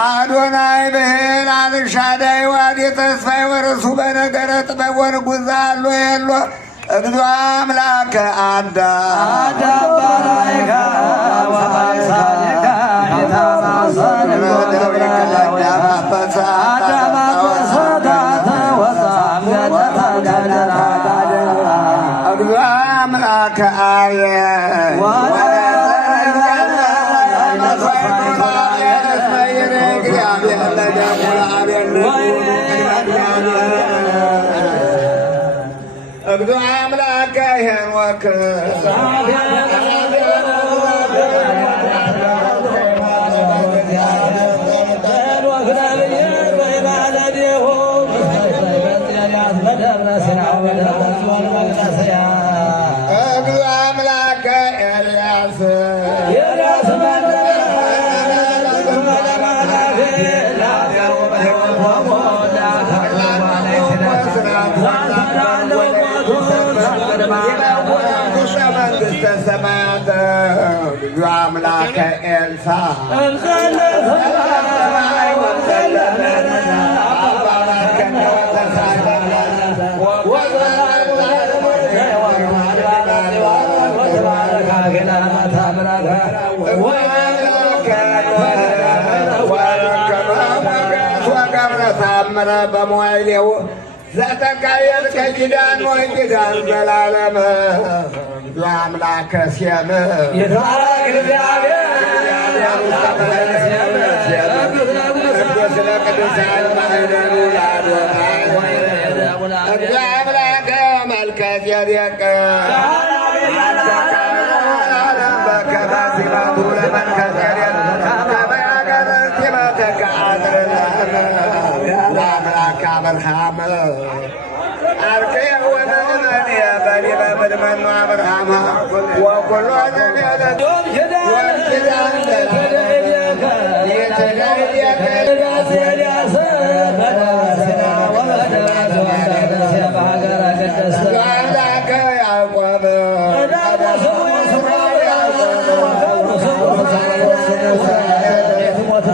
አዶናይ ብሔር አልሻዳይ ዋዴ ተስፋይ ወርሱ በነገረ ጥበብ ወርጉዛ አሎ የሎ እግዚኦ አምላከ አዳም ባራይካ ወባይሳኔካ እግዚኦ አምላከ አየ እግዚኦ አምላከ ሄኖክ እግዚኦ አምላከ ኤልያስ መንግሥተ ሰማያት እግዚኦ አምላከ ኤልሳዕ ታምረ በሞይሌው ዘተካየል ከኪዳን ወይ ኪዳን ዘላለም ለአምላከ ሲየም የተባረክ እግዚአብሔር ቅዱስ ለቅዱሳን ማህደሩ ላዶናይ እግዚአብሔር መልከ ጼዴቅ በከመ ሲመቱ ለመልከ ጼዴቅ ከመ ያገር ሲመተከ አድርነ ለአምላከ አብርሃም አርክየ ወመንመንየ በዲበ ምድመኑ አብርሃም ወኩሎ ዘቤለት ወኪዳን አምላከ ያዕቆብ የትሞት